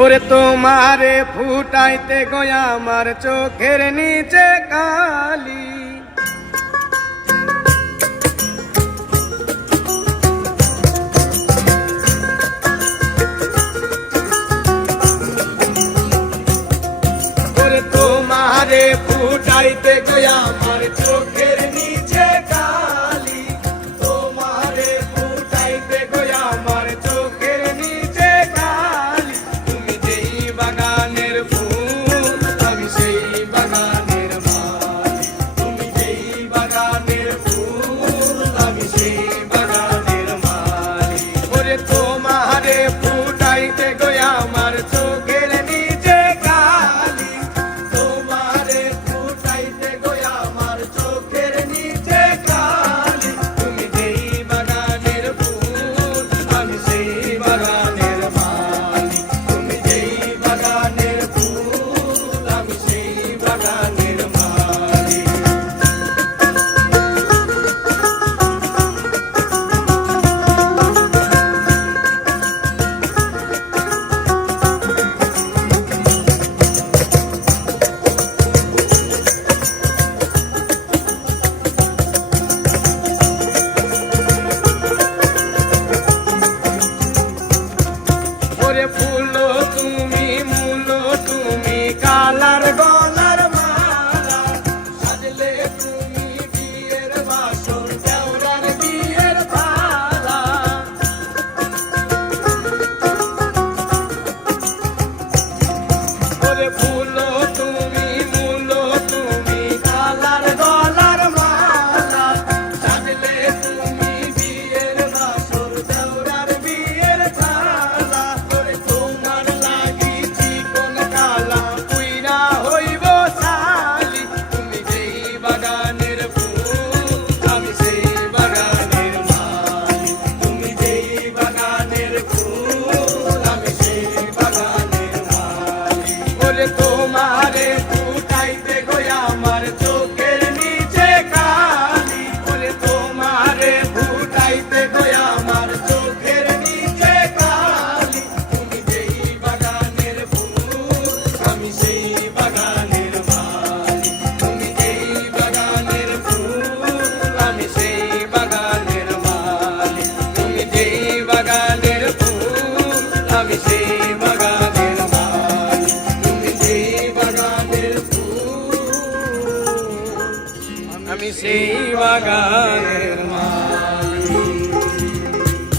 ওরে তোমারে ফুটাইতে গয়া আমার চোখের নিচে কালি। ওরে তোমারে ফুটাইতে গয়া আমার চোখের নিচে কালি। তোমারে ফুটাইতে গয়া আমার চোখের নিচে কালি। তুমি যেই বাগানের ফুল আমি সেই বাগানের মালি। তুমি যেই বাগানের ফুল আমি সেই বাগানের মালি। ওরে তোমারে ফুটাইতে গয়া আমার চোখের নিচে কালি। তোমারে ফুটাইতে গয়া আমার চোখের নিচে কালি। তুমি যেই বাগানের ফুল আমি সেই বাগানের মালি। তুমি যেই বাগানের ফুল আমি সেই বাগানের মালি। ওরে ফুলো তুমি মুলো তুমি কালার গলার মালা। সাজলে তুমি বিয়ের বাসর দেওরার বিয়ের থালা। ওরে ফুলো তুমি মুলো তুমি কালার গলার মালা। সাজলে তুমি বিয়ের বাসর দেওরার বিয়ের থালা। ওরে তোমার লাগি চিকন কালা পুইরা হইব শালি। তুমি যেই বাগানের ফুল আমি সেই বাগানের মালি। তুমি যেই বাগানের ফুল আমি সেই বাগানের মালি। ওরে তোমারে ফুটাইতে গয়া আমার চোখের নিচে কালি। ওরে তোমারে ফুটাইতে গয়া আমার চোখের নিচে কালি। তুমি যেই বাগানের ফুল আমি সেই বাগানের মালি। তুমি যেই বাগানের ফুল আমি সেই বাগানের মালি। তুমি যেই বাগানের ফুল আমি সেই বাগানের মালি। তুমি যেই বাগানের ফুল আমি সেই বাগানের